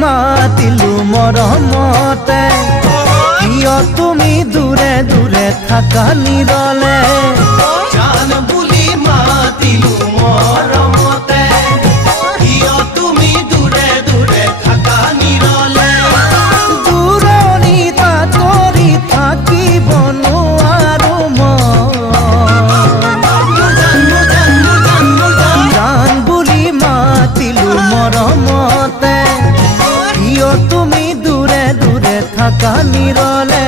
মাতিলো মৰমতে, কিয় তুমি দূৰে দূৰে থাকা নিৰলে। জান বুলি মাতিলো মৰমতে, কিয় তুমি দূৰে দূৰে থাকা নিৰলে। দূৰণিত আঁতৰি থাকিব নোৱাৰো জান বুলি মাতিলো মৰমতে, কিয় তুমি দূৰে দূৰে থাকা নিৰলে।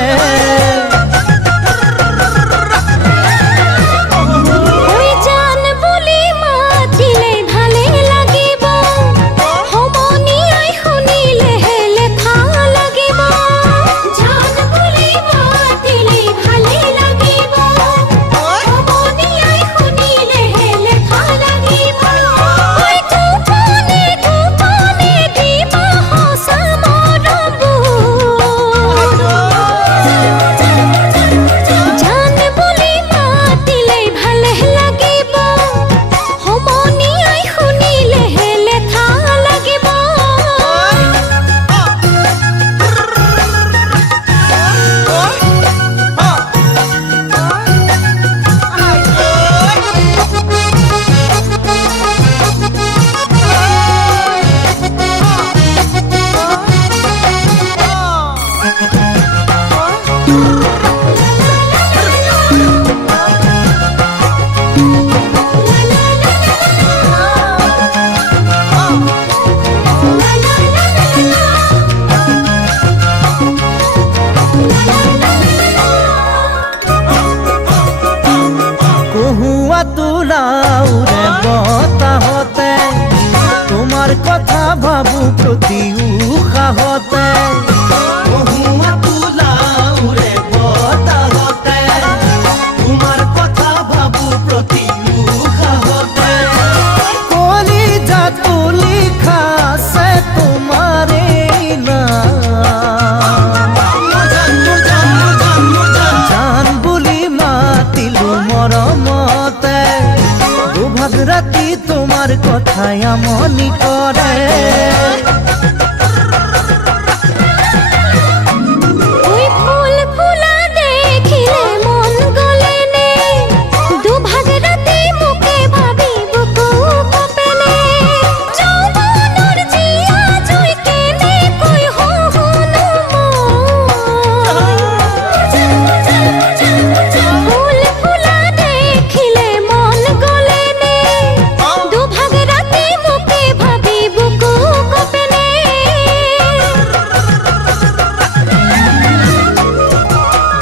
তুলাউরে বতাহতে, তোমার কথা ভাবু প্রতি উষাহতে। মহুয়া তুলাউরে বতাহতে, তোমার কথা ভাবো প্রতি উষাহতে। কলিজা তুলি খাছে তোমারে জান বুলি মাতিলো মৰমতে, দুভাগ ৰাতি তোমাৰ কথায় আমনি কৰে।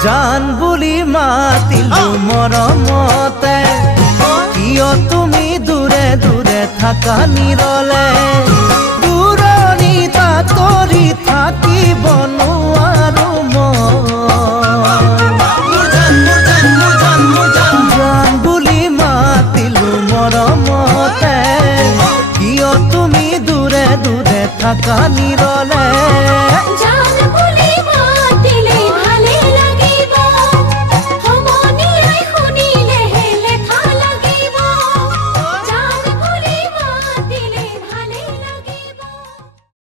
জান বুলি মাতিলো মৰমতে, কিয় তুমি দূৰে দূৰে থাকা নিৰলে। দূৰণিত আঁতৰি থাকিব নোৱাৰো জান বুলি মাতিলো মৰমতে, কিয় তুমি দূৰে দূৰে থাকা নিৰলে।